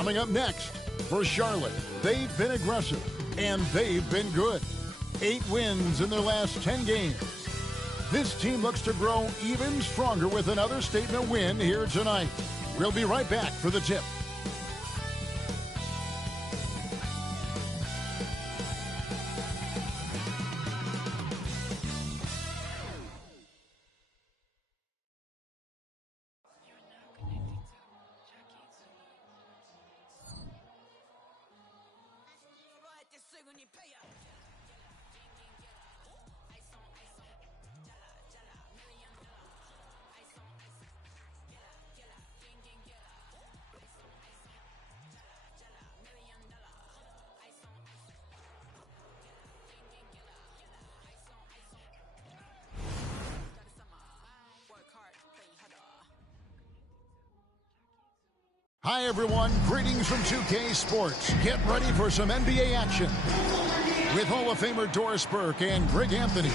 Coming up next, for Charlotte, they've been aggressive, and they've been good. 8 wins in their last 10 games. This team looks to grow even stronger with another statement win here tonight. We'll be right back for the tip. Hi, everyone. Greetings from 2K Sports. Get ready for some NBA action with Hall of Famer Doris Burke and Greg Anthony.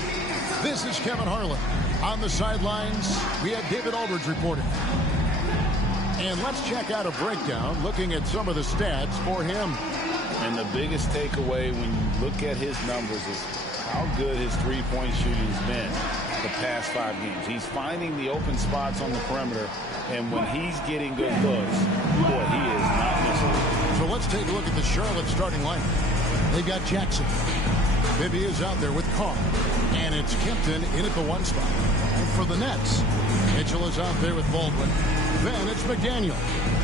This is Kevin Harlan. On the sidelines, we have David Aldridge reporting. And let's check out a breakdown looking at some of the stats for him. And the biggest takeaway when you look at his numbers is how good his three-point shooting's been the past 5 games. He's finding the open spots on the perimeter, and when he's getting good looks, boy, he is not missing. So let's take a look at the Charlotte starting lineup. They've got Jackson. Bibby is out there with Carr. And it's Kempton in at the 1 spot. And for the Nets, Mitchell is out there with Baldwin. Then it's McDaniel.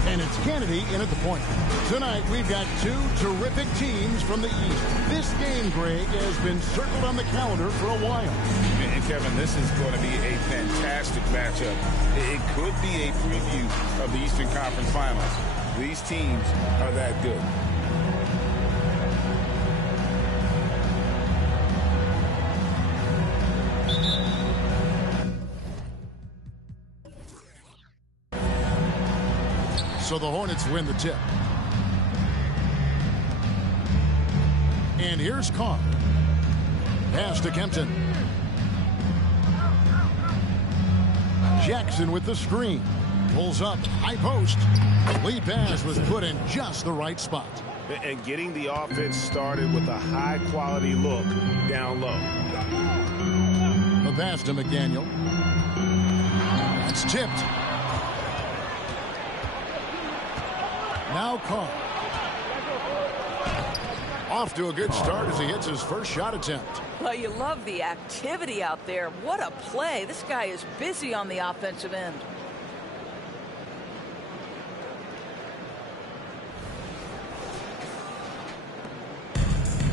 And it's Kennedy in at the point. Tonight, we've got 2 terrific teams from the East. This game, Greg, has been circled on the calendar for a while. And Kevin, this is going to be a fantastic matchup. It could be a preview of the Eastern Conference Finals. These teams are that good. So the Hornets win the tip. And here's Carr. Pass to Kempton. Jackson with the screen. Pulls up, high post. Lead pass was put in just the right spot. And getting the offense started with a high-quality look down low. The pass to McDaniel. It's tipped. Now Carr. Off to a good start as he hits his first shot attempt. Well, you love the activity out there. What a play. This guy is busy on the offensive end.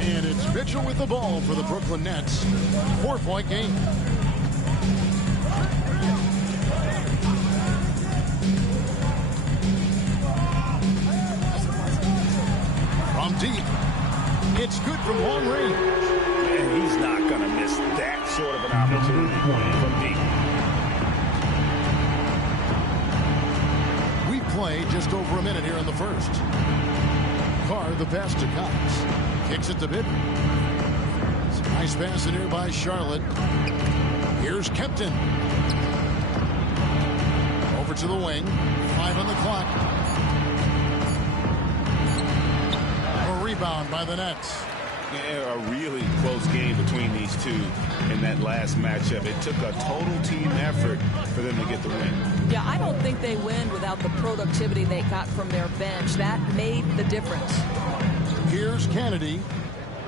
And it's Mitchell with the ball for the Brooklyn Nets. 4-point game. From deep. It's good from long range. And he's not going to miss that sort of an opportunity from deep. We play just over a minute here in the first. Carr, the pass to Cox. Kicks it to Bibby. It's a nice pass in here by Charlotte. Here's Kempton. Over to the wing. 5 on the clock. A rebound by the Nets. Yeah, a really close game between these two in that last matchup. It took a total team effort for them to get the win. Yeah, I don't think they win without the productivity they got from their bench. That made the difference. Here's Kennedy.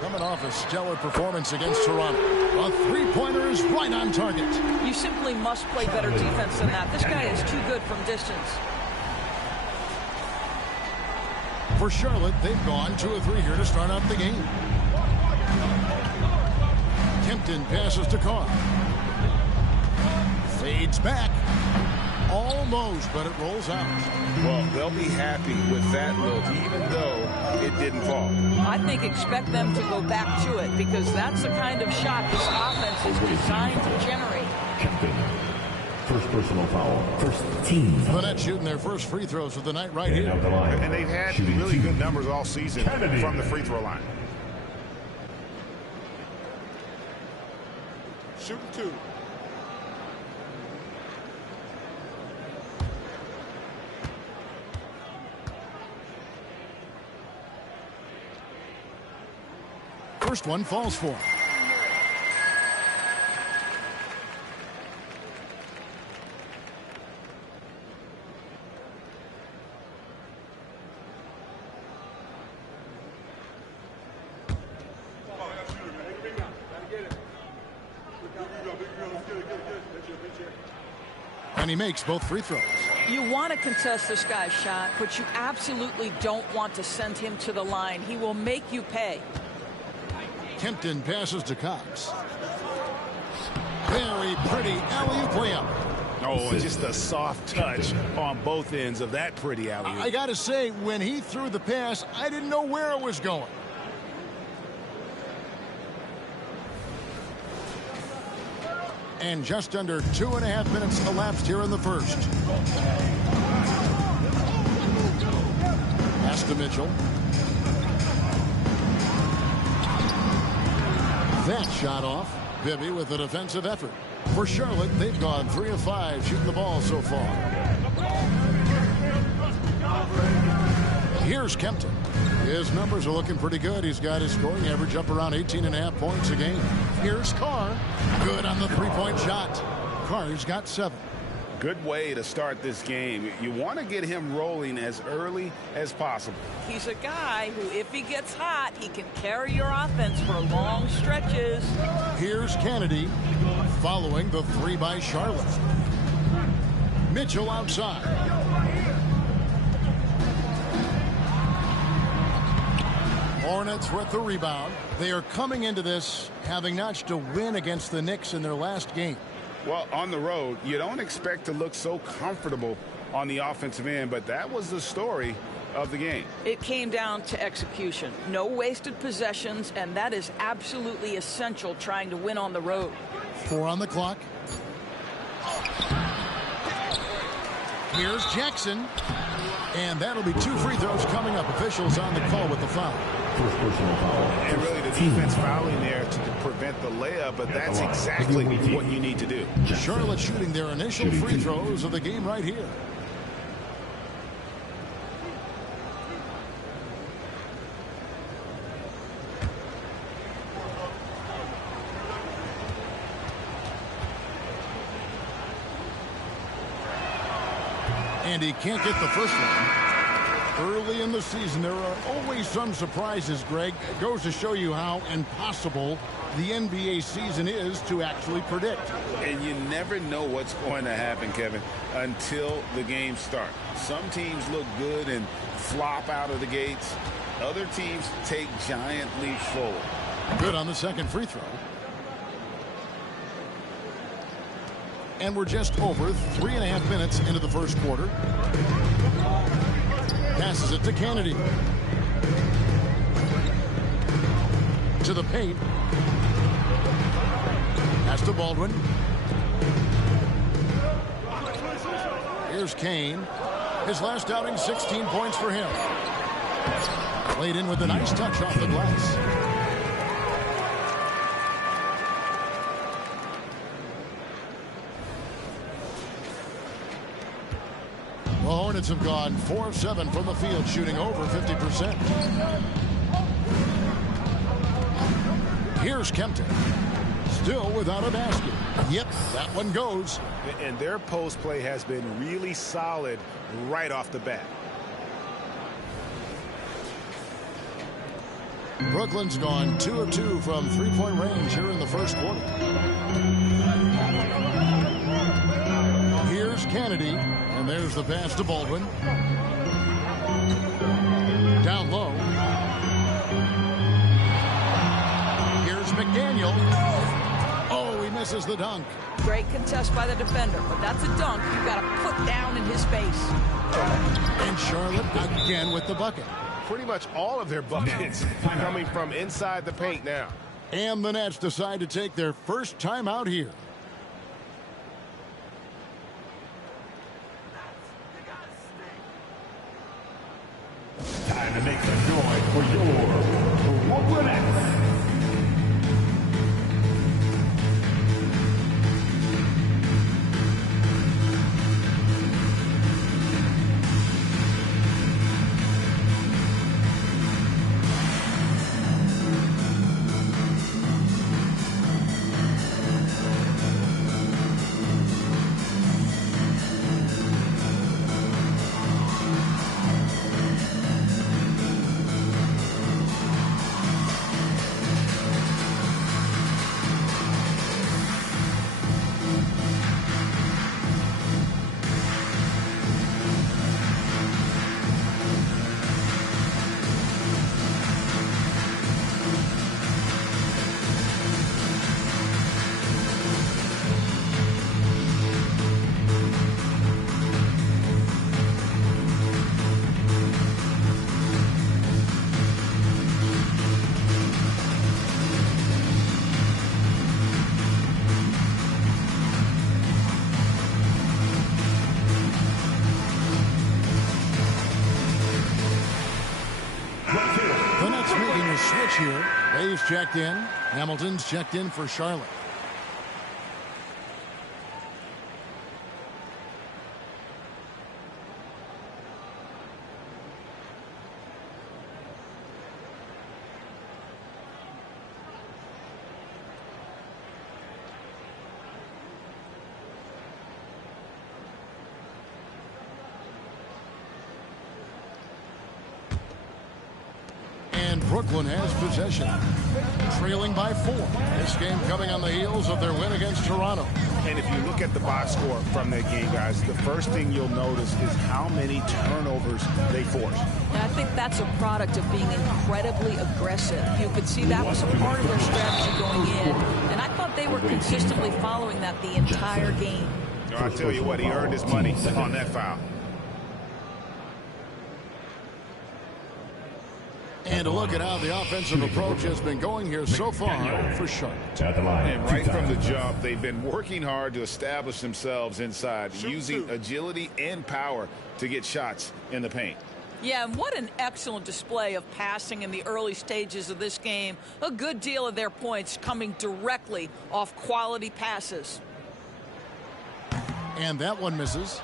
Coming off a stellar performance against Toronto. A three-pointer is right on target. You simply must play better defense than that. This guy is too good from distance. For Charlotte, they've gone 2 of 3 here to start out the game. Kempton passes to Carr. Fades back. Almost, but it rolls out. Well, they'll be happy with that look, even though it didn't fall. I think expect them to go back to it because that's the kind of shot this offense is designed to generate. First personal foul. First team. The Nets shooting their first free throws of the night right here. And they've had really good numbers all season from the free throw line. Shooting 2. first one falls for him. And he makes both free throws. You want to contest this guy's shot, but you absolutely don't want to send him to the line. He will make you pay. Kempton passes to Cox. Very pretty alley-oop layup. Oh, just a soft touch on both ends of that pretty alley-oop. I got to say, when he threw the pass, I didn't know where it was going. And just under 2.5 minutes elapsed here in the first. Pass to Mitchell. That shot off. Bibby with a defensive effort. For Charlotte, they've gone 3 of 5 shooting the ball so far. Here's Kempton. His numbers are looking pretty good. He's got his scoring average up around 18.5 points a game. Here's Carr. Good on the three-point shot. Carr's got 7. Good way to start this game. You want to get him rolling as early as possible. He's a guy who, if he gets hot, he can carry your offense for long stretches. Here's Kennedy following the 3 by Charlotte. Mitchell outside. Hornets with the rebound. They are coming into this having notched a win against the Knicks in their last game. Well, on the road, you don't expect to look so comfortable on the offensive end, but that was the story of the game. It came down to execution. No wasted possessions, and that is absolutely essential trying to win on the road. 4 on the clock. Here's Jackson. And that'll be 2 free throws coming up. Officials on the call with the foul. First personal foul. And really the defense fouling there to prevent the layup, but that's exactly what you need to do. Charlotte shooting their initial free throws of the game right here. And he can't get the first one. Early in the season, there are always some surprises, Greg. It goes to show you how impossible the NBA season is to actually predict. And you never know what's going to happen, Kevin, until the game starts. Some teams look good and flop out of the gates. Other teams take giant leaps forward. Good on the second free throw. And we're just over 3.5 minutes into the first quarter. Passes it to Kennedy. To the paint. Pass to Baldwin. Here's Kane. His last outing, 16 points for him. Played in with a nice touch off the glass. The Hornets have gone 4 of 7 from the field, shooting over 50%. Here's Kempton. Still without a basket. Yep, that one goes. And their post play has been really solid right off the bat. Brooklyn's gone 2 of 2 from three-point range here in the first quarter. Here's Kennedy. And there's the pass to Baldwin. Down low. Here's McDaniel. Oh, he misses the dunk. Great contest by the defender, but that's a dunk you got to put down in his face. And Charlotte again with the bucket. Pretty much all of their buckets coming from inside the paint now. And the Nets decide to take their first time out here. Time to make some noise for your Brooklyn Nets. switch here. Bay's checked in. Hamilton's checked in for Charlotte. And Brooklyn has possession, trailing by 4. This game coming on the heels of their win against Toronto. And if you look at the box score from that game, guys, the first thing you'll notice is how many turnovers they forced. I think that's a product of being incredibly aggressive. You could see that was part of their strategy going in, and I thought they were consistently following that the entire game. I'll tell you what, he earned his money on that foul. And a look at how the offensive approach has been going here so far for Charlotte. And right from the jump, they've been working hard to establish themselves inside, using agility and power to get shots in the paint. Yeah, and what an excellent display of passing in the early stages of this game. A good deal of their points coming directly off quality passes. And that one misses.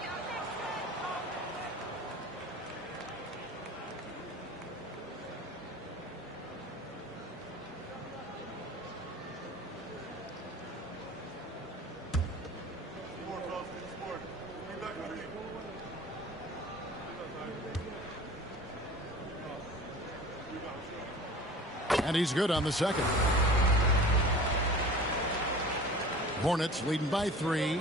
And he's good on the second. Hornets leading by 3.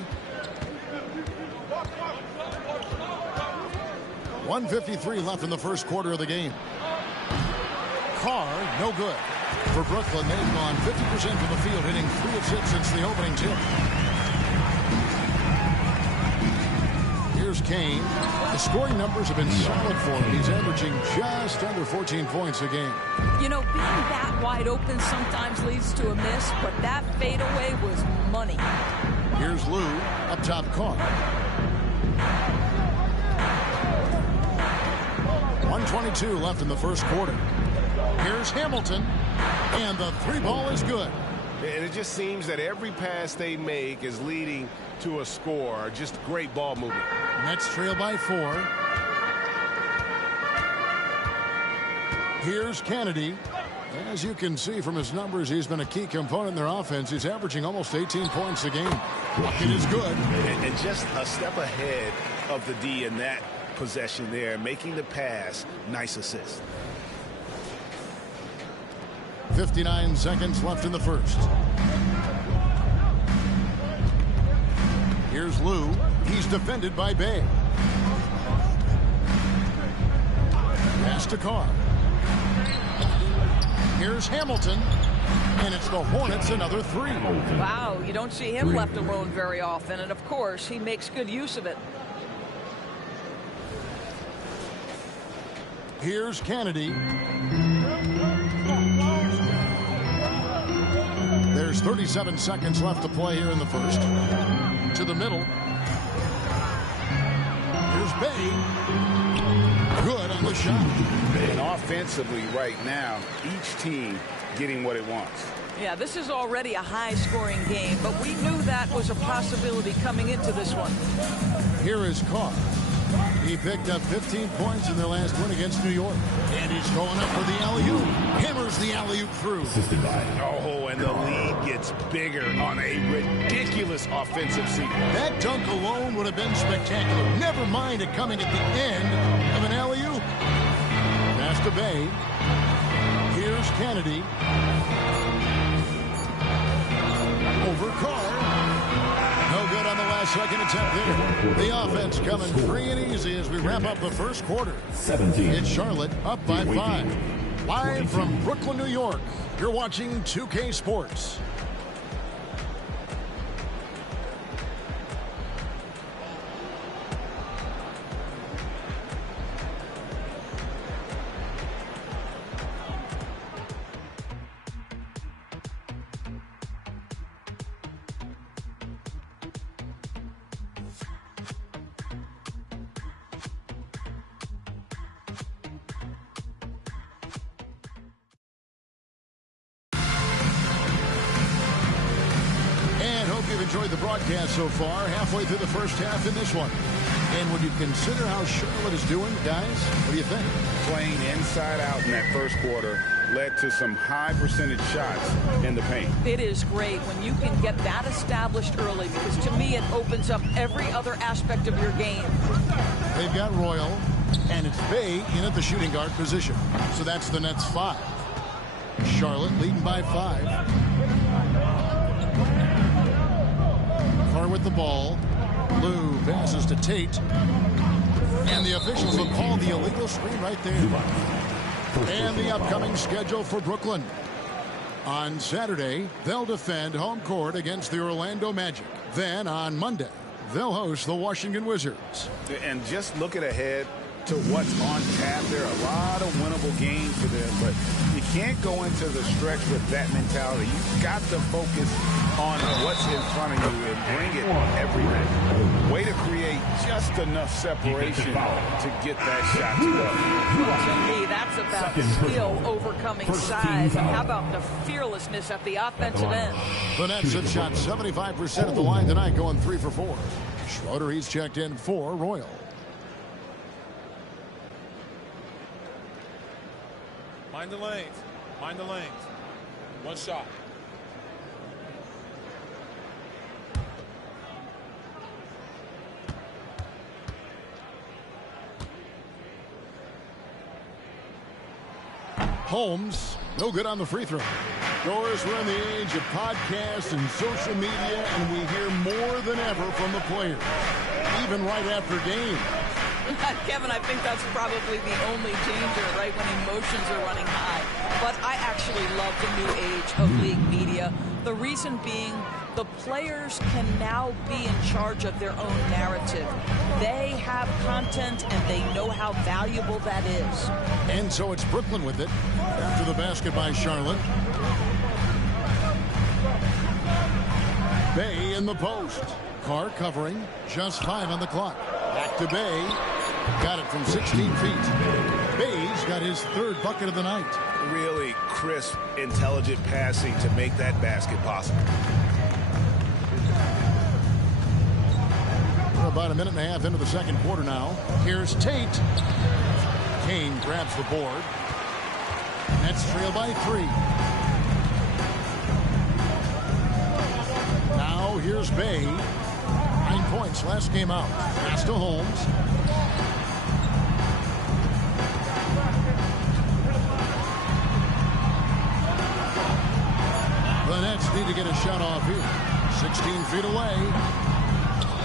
1:53 left in the first quarter of the game. Carr, no good. For Brooklyn, they've gone 50% from the field, hitting 3 of 6 since the opening tip. Here's Kane. The scoring numbers have been solid for him. He's averaging just under 14 points a game. You know, being that wide open sometimes leads to a miss, but that fadeaway was money. Here's Lou, up top Carr. 1:22 left in the first quarter. Here's Hamilton, and the 3 ball is good. And it just seems that every pass they make is leading to a score. Just great ball movement. Nets trail by 4. Here's Kennedy. As you can see from his numbers, he's been a key component in their offense. He's averaging almost 18 points a game. Bucket is good. And just a step ahead of the D in that possession there, making the pass. Nice assist. 59 seconds left in the first. Here's Lou. He's defended by Bay. Pass to Carr. Here's Hamilton. And it's the Hornets another 3. Wow, you don't see him left alone very often, and of course, he makes good use of it. Here's Kennedy. There's 37 seconds left to play here in the first. To the middle. Here's Bay. Good on the shot. And offensively right now, each team getting what it wants. Yeah, this is already a high-scoring game, but we knew that was a possibility coming into this one. Here is Carr. He picked up 15 points in their last win against New York. And he's going up for the alley-oop. Hammers the alley-oop through. Oh, and the lead gets bigger on a ridiculous offensive sequence. That dunk alone would have been spectacular. Never mind it coming at the end of an alley-oop. Pass to Bay. Here's Kennedy. Over Carr. No good on the last second attempt there. The offense coming free and easy as we wrap up the first quarter. 17. It's Charlotte up by 5. Live from Brooklyn, New York. You're watching 2K Sports. enjoyed the broadcast so far. Halfway through the first half in this one. And when you consider how Charlotte is doing, guys, what do you think? Playing inside out in that first quarter led to some high percentage shots in the paint. It is great when you can get that established early, because to me it opens up every other aspect of your game. They've got Royal, and it's Bay in at the shooting guard position. So that's the Nets 5. Charlotte leading by 5. Carr with the ball. Lou passes to Tate. And the officials have called the illegal screen right there. And the upcoming schedule for Brooklyn. On Saturday, they'll defend home court against the Orlando Magic. Then on Monday, they'll host the Washington Wizards. And just looking ahead to what's on tap, there are a lot of winnable games for them, but you can't go into the stretch with that mentality. You've got to focus on what's in front of you and bring it every day. Way to create just enough separation to get that shot to go. To me, that's about skill overcoming size. And how about the fearlessness at the offensive end? The Nets have shot 75% at the line tonight, going 3 for 4. Schroeder, he's checked in for Royal. Mind the lanes. Mind the lanes. One shot. Holmes, no good on the free throw. Doris, we're in the age of podcasts and social media, and we hear more than ever from the players, even right after games. Kevin, I think that's probably the only danger, right, when emotions are running high. But I actually love the new age of league media. The reason being, the players can now be in charge of their own narrative. They have content, and they know how valuable that is. And so it's Brooklyn with it after the basket by Charlotte. Bay in the post. Carr covering, just 5 on the clock. Back to Bay. Got it from 16 feet. Bay's got his 3rd bucket of the night. Really crisp, intelligent passing to make that basket possible. We're about a minute and a half into the second quarter now. Here's Tate. Kane grabs the board. Nets trail by 3. Now here's Bay. 9 points last game out. Pass to Holmes. The Nets need to get a shot off here. 16 feet away.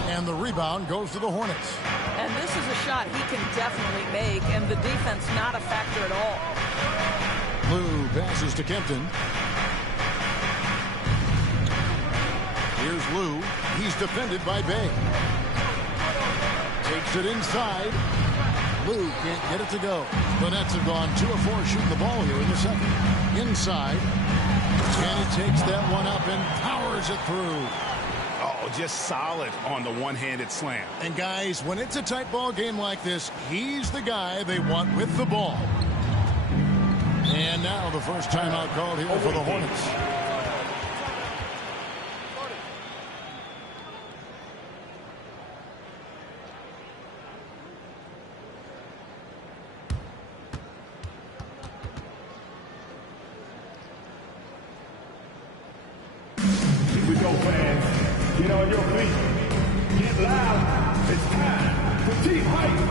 And the rebound goes to the Hornets. And this is a shot he can definitely make, and the defense not a factor at all. Lou passes to Kempton. Here's Lou. He's defended by Bay. Takes it inside. Lou can't get it to go. The Nets have gone 2 of 4 shooting the ball here in the second. Inside. And he takes that one up and powers it through. Oh, just solid on the one-handed slam. And guys, when it's a tight ball game like this, he's the guy they want with the ball. And now the first timeout called here for the Hornets. We go, fans. Get on your feet. Get loud. It's time for team hype.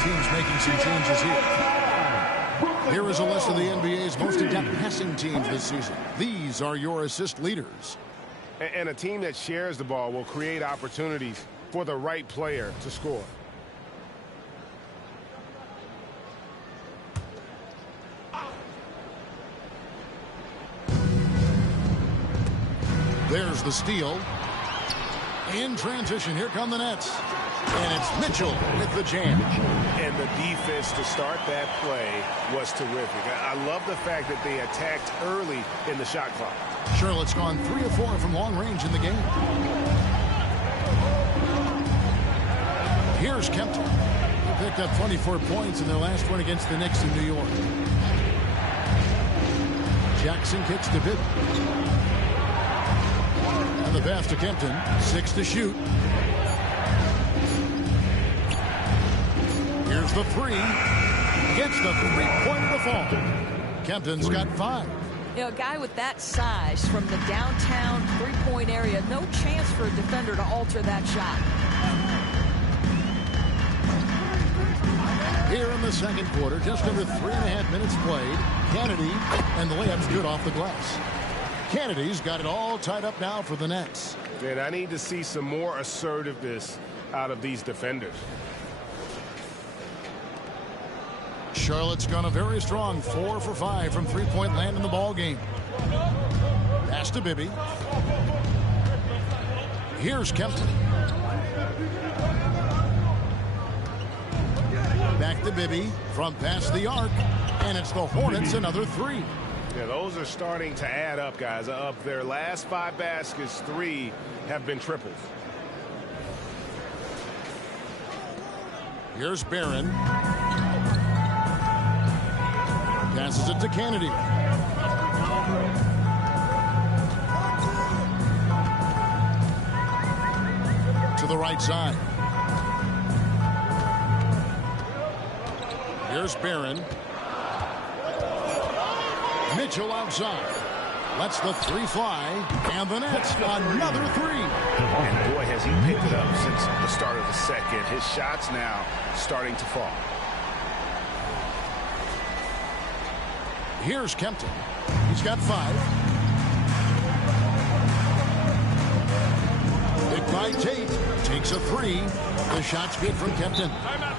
Teams making some changes here. Here is a list of the NBA's most adept passing teams this season. These are your assist leaders. And a team that shares the ball will create opportunities for the right player to score. There's the steal. In transition, here come the Nets. And it's Mitchell with the jam. And the defense to start that play was terrific. I love the fact that they attacked early in the shot clock. Charlotte's gone 3 of 4 from long range in the game. Here's Kempton. They picked up 24 points in their last one against the Knicks in New York. Jackson kicks to Pitt. And the pass to Kempton. 6 to shoot. Here's the 3. Gets the 3-pointer to fall. Kempton's got 5. You know, a guy with that size from the downtown three-point area, no chance for a defender to alter that shot. Here in the second quarter, just under 3.5 minutes played. Kennedy, and the layup's good off the glass. Kennedy's got it all tied up now for the Nets. And I need to see some more assertiveness out of these defenders. Charlotte's gone a very strong 4 for 5 from three-point land in the ball game. Pass to Bibby. Here's Kempton. Back to Bibby from past the arc, and it's the Hornets another 3. Yeah, those are starting to add up, guys. Of their last 5 baskets, 3 have been triples. Here's Barron. Passes it to Kennedy. To the right side. Here's Barron. Mitchell outside. Lets the 3 fly. And the Nets another 3. And boy, has he picked it up since the start of the second. His shots now starting to fall. Here's Kempton. He's got 5. Picked by Tate. Takes a 3. The shot's good from Kempton.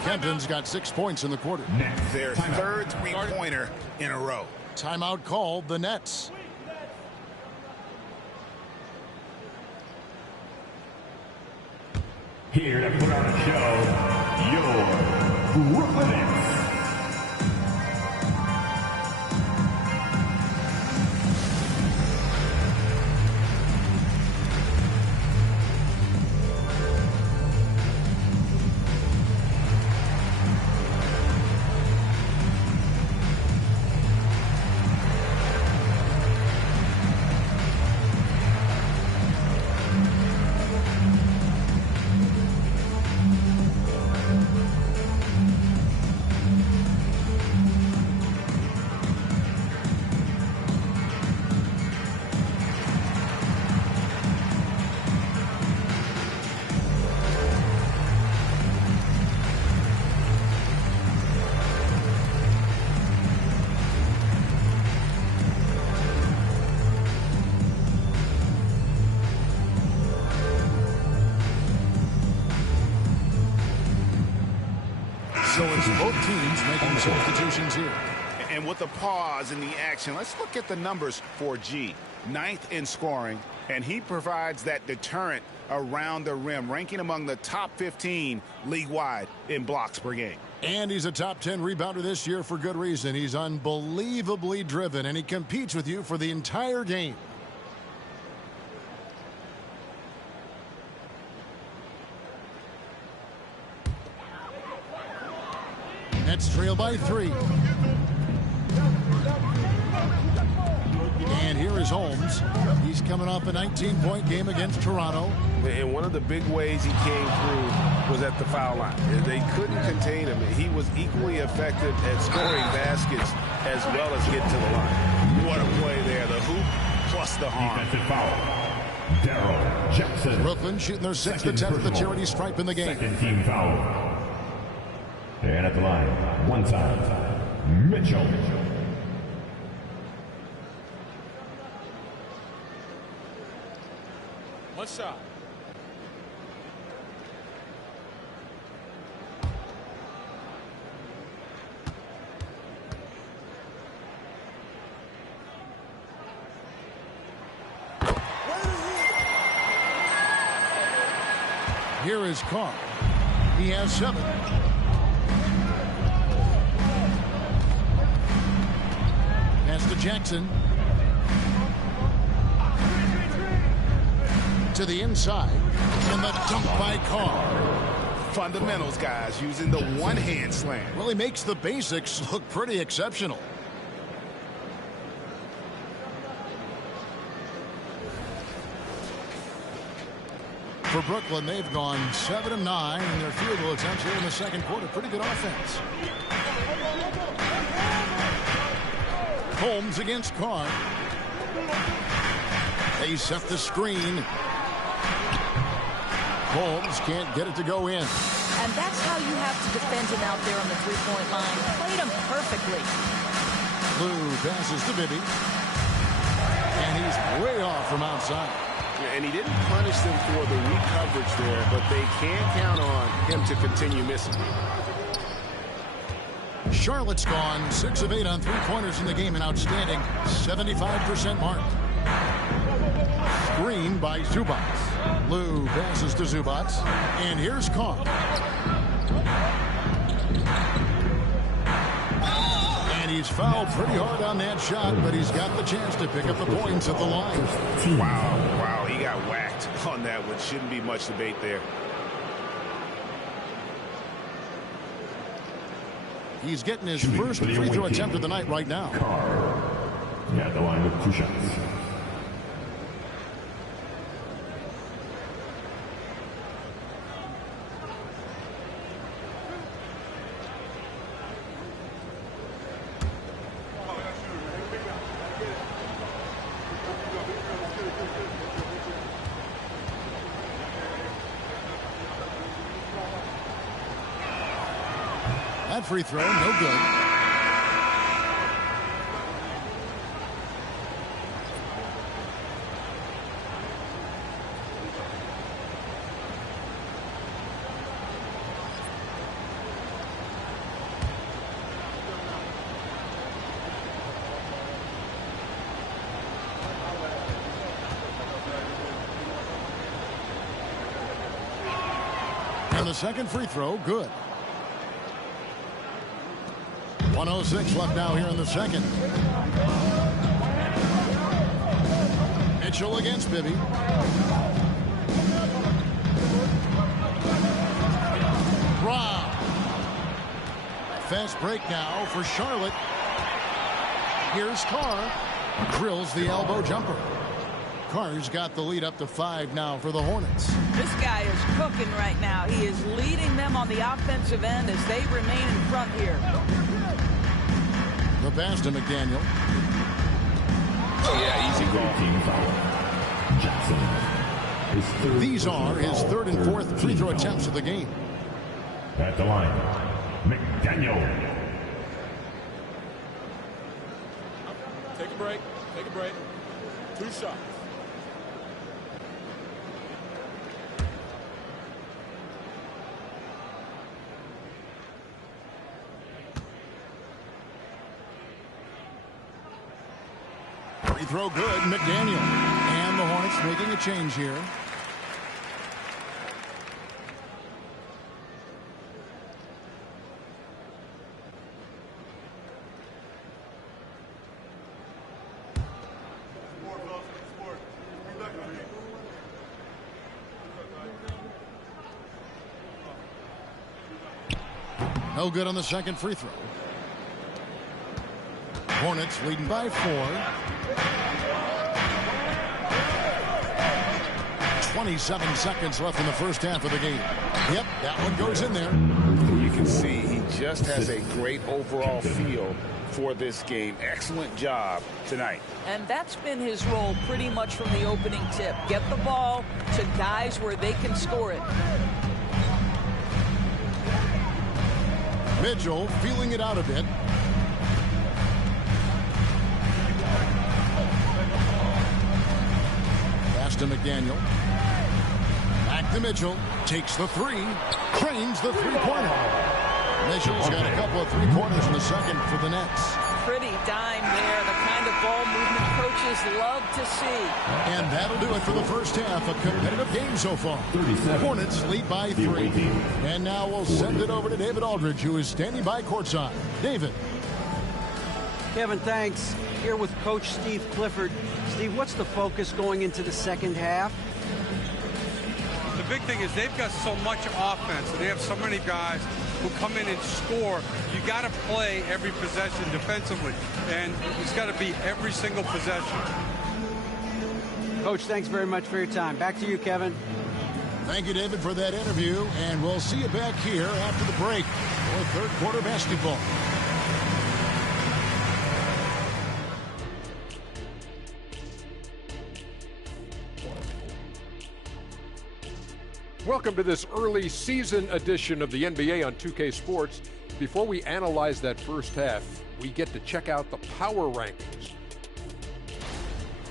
Kempton's got 6 points in the quarter. Their third three-pointer in a row. Timeout called the Nets. Here to put on a show, your Brooklyn Nets. So it's both teams making substitutions here. And with the pause in the action, let's look at the numbers for G. 9th in scoring, and he provides that deterrent around the rim, ranking among the top 15 league-wide in blocks per game. And he's a top 10 rebounder this year for good reason. He's unbelievably driven, and he competes with you for the entire game. Nets trail by 3. And here is Holmes. He's coming off a 19-point game against Toronto. And one of the big ways he came through was at the foul line. They couldn't contain him. He was equally effective at scoring baskets as well as getting to the line. What a play there. The hoop plus the harm. Defensive foul. Darrell Jackson. Brooklyn shooting their 6th attempt at the charity stripe in the game. Second team foul. And at the line, one time, Mitchell. One shot. Here is Carr. He has 7. Pass to Jackson. To the inside. And the dunk by Carr. Fundamentals, guys, using the one-hand slam. Well, he makes the basics look pretty exceptional. For Brooklyn, they've gone 7 of 9 in their field goal attempts here in the second quarter. Pretty good offense. Holmes against Carr. They set the screen. Holmes can't get it to go in. And that's how you have to defend him out there on the three-point line. Played him perfectly. Lou passes to Bibby. And he's way off from outside. And he didn't punish them for the weak coverage there, but they can't count on him to continue missing. Charlotte's gone 6 of 8 on three-pointers in the game, an outstanding 75% mark. Screen by Zubats. Lou passes to Zubats. And here's Carr. And he's fouled pretty hard on that shot, but he's got the chance to pick up the points at the line. Wow, he got whacked on that one. Shouldn't be much debate there. He's getting his first free throw attempt of the night right now. Carr. At the line with 2 shots. That free throw, no good. And the second free throw, good. 1:06 left now here in the second. Mitchell against Bibby. Rob. Fast break now for Charlotte. Here's Carr. Drills the elbow jumper. Carr's got the lead up to 5 now for the Hornets. This guy is cooking right now. He is leading them on the offensive end as they remain in front here. The pass to McDaniel. Oh, yeah, easy goal. Jackson. These are his 3rd and 4th free throw attempts of the game. At the line, McDaniel. Take a break. Take a break. 2 shots. Free throw good, McDaniel. And the Hornets making a change here. No good on the second free throw. Hornets leading by 4. 27 seconds left in the first half of the game. Yep, that one goes in there. You can see he just has a great overall feel for this game. Excellent job tonight. And that's been his role pretty much from the opening tip. Get the ball to guys where they can score it. Mitchell feeling it out a bit. Pass to McDaniel. Back to Mitchell. Takes the 3. Trains the three-pointer. Mitchell's got a couple of three-pointers in the second for the Nets. Pretty dime there. The kind of ball movement coaches coaches love to see. And that'll do it for the first half. A competitive game so far. Hornets lead by 3. And now we'll send it over to David Aldridge, who is standing by courtside. David. Kevin, thanks. Here with Coach Steve Clifford. Steve, what's the focus going into the second half? The big thing is they've got so much offense, and they have so many guys who come in and score. You got to play every possession defensively, and it's got to be every single possession. Coach, thanks very much for your time. Back to you, Kevin. Thank you, David, for that interview, and we'll see you back here after the break for third quarter basketball. Welcome to this early season edition of the NBA on 2K Sports. Before we analyze that first half, we get to check out the power rankings.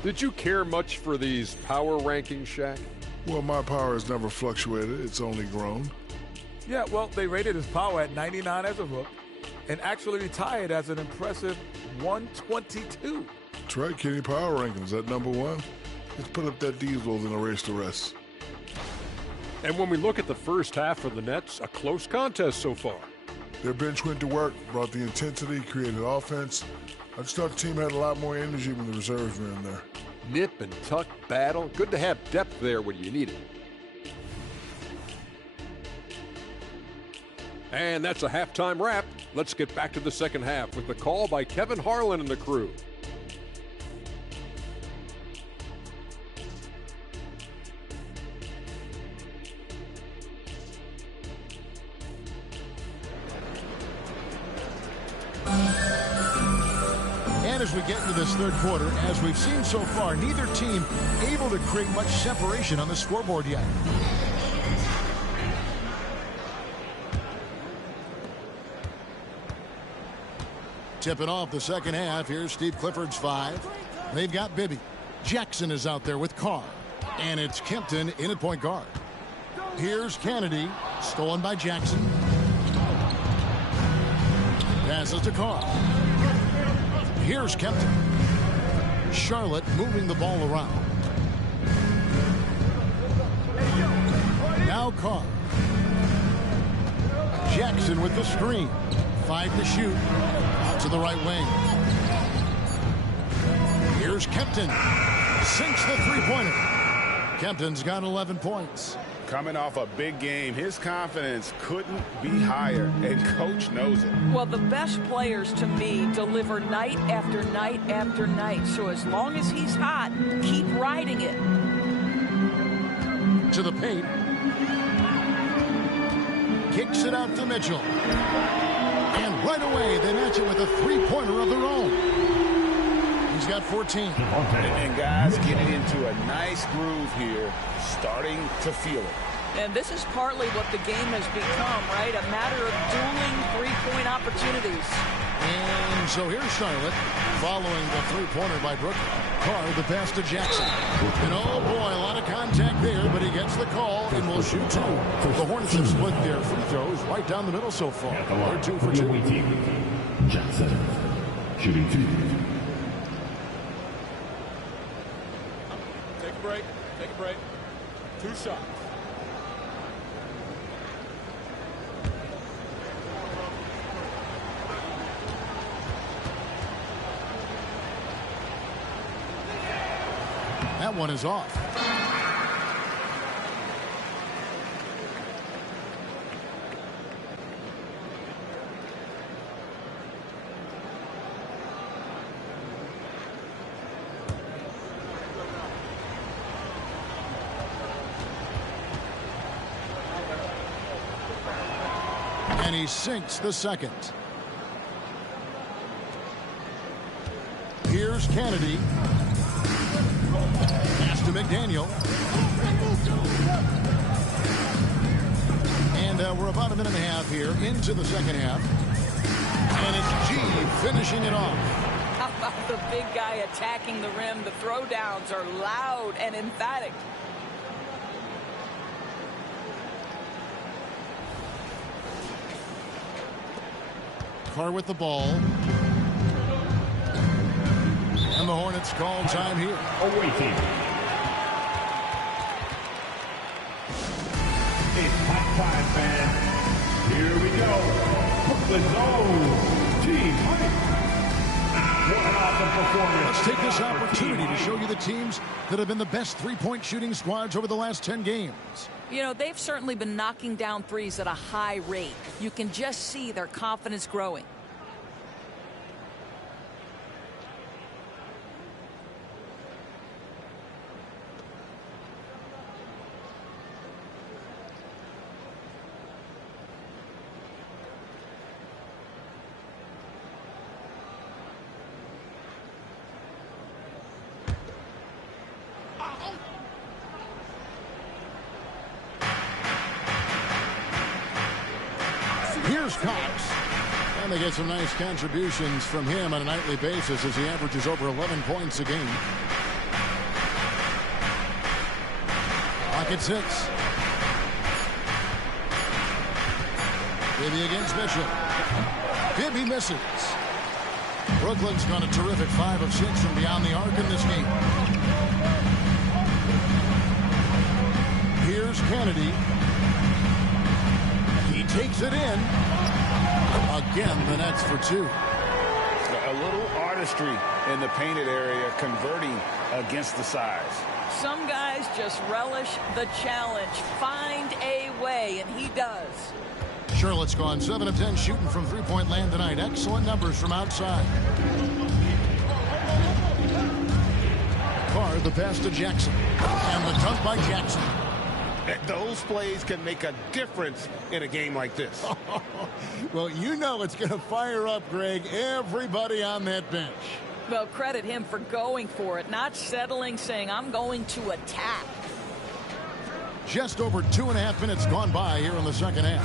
Did you care much for these power rankings, Shaq? Well, my power has never fluctuated. It's only grown. Yeah, well, they rated his power at 99 as a rook and actually retired as an impressive 122. That's right, Kenny. Power rankings at number 1. Let's put up that diesel and erase the rest. And when we look at the first half of the Nets, a close contest so far. Their bench went to work, brought the intensity, created offense. I just thought the team had a lot more energy when the reserves were in there. Nip and tuck battle. Good to have depth there when you need it. And that's a halftime wrap. Let's get back to the second half with the call by Kevin Harlan and the crew. And as we get into this third quarter, as we've seen so far, neither team able to create much separation on the scoreboard yet. Tipping off the second half. Here's Steve Clifford's 5. They've got Bibby. Jackson is out there with Carr. And it's Kempton in at point guard. Here's Kennedy. Stolen by Jackson. Passes to Carr. Here's Kempton. Charlotte moving the ball around. Now Carr. Jackson with the screen. 5 to shoot. Out to the right wing. Here's Kempton. Sinks the three-pointer. Kempton's got 11 points. Coming off a big game, his confidence couldn't be higher, and coach knows it. Well, the best players to me deliver night after night after night. So as long as he's hot, keep riding it. To the paint. Kicks it out to Mitchell. And right away, they match it with a three-pointer of their own. He's got 14. And guys getting into a nice groove here, starting to feel it. And this is partly what the game has become, right? A matter of dueling three-point opportunities. And so here's Charlotte following the three-pointer by Brooklyn. Carr, the pass to Jackson. And oh boy, a lot of contact there, but he gets the call and will shoot 2. The Hornets have split their free throws right down the middle so far. They're 2 for 2. Jackson, shooting 2. Take a break. Take a break. 2 shots. That one is off. And he sinks the second. Here's Kennedy. Pass to McDaniel. And we're about a minute and a half here into the second half. And it's G finishing it off. How about the big guy attacking the rim? The throwdowns are loud and emphatic. Carr with the ball. And the Hornets minutes call time here. Awaiting. It's hot time, fans. Here we go. Brooklyn's own Team Hype. What an awesome performance. Let's take this opportunity to show you the teams that have been the best three-point shooting squads over the last 10 games. You know, they've certainly been knocking down threes at a high rate. You can just see their confidence growing. Here's Cox. And they get some nice contributions from him on a nightly basis as he averages over 11 points a game. Rockets hits. Bibby against Bishop. Bibby misses. Brooklyn's gone a terrific 5 of 6 from beyond the arc in this game. Here's Kennedy. He takes it in. Again, the Nets for 2. A little artistry in the painted area, converting against the size. Some guys just relish the challenge. Find a way, and he does. Charlotte's gone 7 of 10 shooting from three-point land tonight. Excellent numbers from outside. Carr, the pass to Jackson. And the dunk by Jackson. Those plays can make a difference in a game like this. Well, you know it's going to fire up, Greg, everybody on that bench. Well, credit him for going for it, not settling, saying, I'm going to attack. Just over 2.5 minutes gone by here in the second half.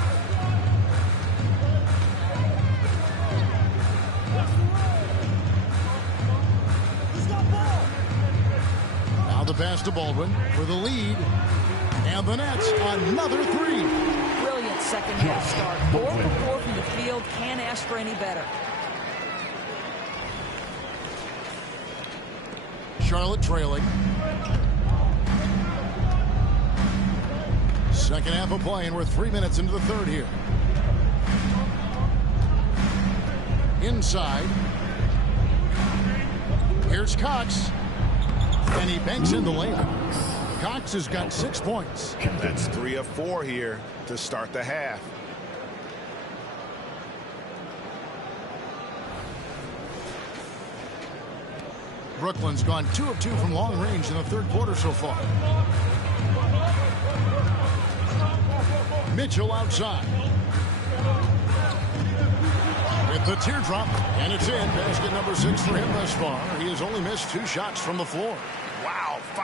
Now the pass to Baldwin for the lead. And the Nets, another 3. Brilliant second half start. 4 for 4 from the field. Can't ask for any better. Charlotte trailing. Second half of play, and we're 3 minutes into the third here. Inside. Here's Cox. And he banks in the layup. Cox has got 6 points. That's 3 of 4 here to start the half. Brooklyn's gone 2 of 2 from long range in the third quarter so far. Mitchell outside. With the teardrop, and it's in. Basket number 6 for him thus far. He has only missed 2 shots from the floor. Wow.